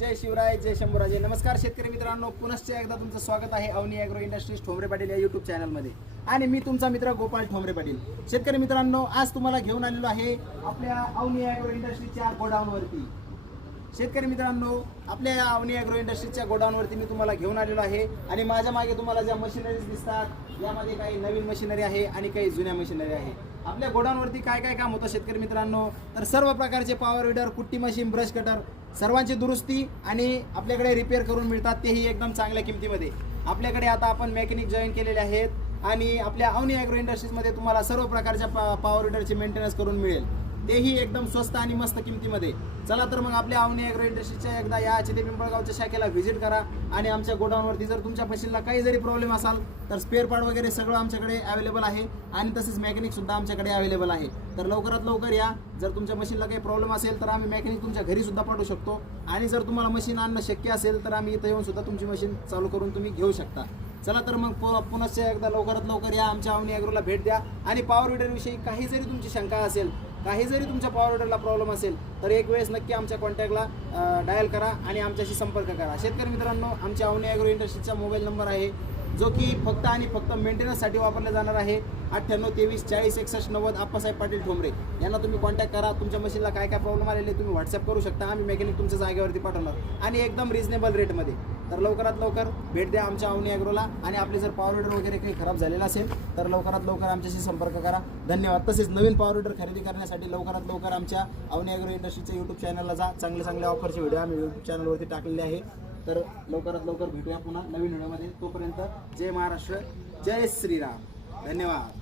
जय शिवराय जय शंभूराजे. नमस्कार शेतकरी मित्रांनो. पुनश्च एकदा तुमचं स्वागत आहे अवनी ॲग्रो इंडस्ट्रीज ठोंबरे पाटील या युट्यूब चॅनलमध्ये आणि मी तुमचा मित्र गोपाल ठोंबरे पाटील. शेतकरी मित्रांनो आज तुम्हाला घेऊन आलेलो आहे आपल्या अवनी ॲग्रो इंडस्ट्रीजच्या गोडाऊनवरती. शेतकरी मित्रांनो आपल्या या अवनी अॅग्रो इंडस्ट्रीजच्या गोडाऊनवरती मी तुम्हाला घेऊन आलेलो आहे. आणि माझ्या मागे तुम्हाला ज्या मशिनरीज दिसतात यामध्ये काही नवीन मशिनरी आहे आणि काही जुन्या मशिनरी आहे. आपल्या गोडाऊनवरती काय काय काम होतं शेतकरी मित्रांनो? तर सर्व प्रकारचे पॉवर विडर कुट्टी मशीन ब्रश कटर सर्वांची दुरुस्ती आणि आपल्याकडे रिपेअर करून मिळतात तेही एकदम चांगल्या किमतीमध्ये. आपल्याकडे आता आपण मेकॅनिक जॉईन केलेले आहेत आणि आपल्या अवनी अॅग्रो इंडस्ट्रीजमध्ये तुम्हाला सर्व प्रकारच्या पा पॉवर विडरची मेंटेनन्स करून मिळेल. तेही एकदम स्वस्त आणि मस्त किमतीमध्ये. चला तर मग आपल्या अवनी ॲग्रो इंडस्ट्रीच्या एकदा या चिते पिंपळगावच्या शाखेला व्हिजिट करा आणि आमच्या गोडाऊनवरती जर तुमच्या मशीनला काही जरी प्रॉब्लेम असाल तर स्पेअर पार्ट वगैरे सगळं आमच्याकडे अवेलेबल आहे आणि तसेच मेकॅनिक सुद्धा आमच्याकडे अवेलेबल आहे. तर लवकरात लवकर या. जर तुमच्या मशीनला काही प्रॉब्लेम असेल तर आम्ही मेकॅनिक तुमच्या घरी सुद्धा पाठवू शकतो. आणि जर तुम्हाला मशीन आणणं शक्य असेल तर आम्ही इथं येऊन सुद्धा तुमची मशीन चालू करून तुम्ही घेऊ शकता. चला तर मग पु- पुनश्च एकदा लवकरात लवकर या आमच्या अवनी ॲग्रोला भेट द्या. आणि पॉवर विडरविषयी काही जरी तुमची शंका असेल काही जरी तुमच्या पॉवर ऑर्डरला प्रॉब्लेम असेल तर एक वेळेस नक्की आमच्या कॉन्टॅक्टला डायल करा आणि आमच्याशी संपर्क करा. शेतकरी मित्रांनो आमच्या अवनी ॲग्रो इंडस्ट्रीजचा मोबाईल नंबर आहे जो की फक्त आणि फक्त मेंटेनन्ससाठी वापरला जाणार आहे. अठ्ठ्याण्णव तेवीस चाळीस एकसष्ट नव्वद आप्पासाहेब पाटील ठोंबरे. यांना तुम्ही कॉन्टॅक्ट करा. तुमच्या मशीनला काय काय प्रॉब्लेम आलेले तुम्ही व्हॉट्सअप करू शकता. आम्ही मेकॅनिक तुमच्या जागेवरती पाठवणार. आणि एकदम रिझनेबल रेटमध्ये तर लवकरात लवकर भेट द्या आमच्या अवनी ॲग्रोला. आणि आपले जर पॉवर विडर वगैरे काही खराब झालेला असेल तर लवकरात लवकर आमच्याशी संपर्क करा. धन्यवाद. तसेच नवीन पॉवर विडर खरेदी करण्यासाठी लवकरात लवकर आमच्या अवनी ॲग्रो इंडस्ट्रीच्या यूट्यूब चॅनलला जा. चांगले चांगले ऑफरचे व्हिडिओ आम्ही यूट्यूब चॅनलवरती टाकलेले आहे. तर लवकरात लवकर भेटूया पुन्हा नवीन व्हिडिओमध्ये तोपर्यंत जय महाराष्ट्र. जय श्रीराम. धन्यवाद.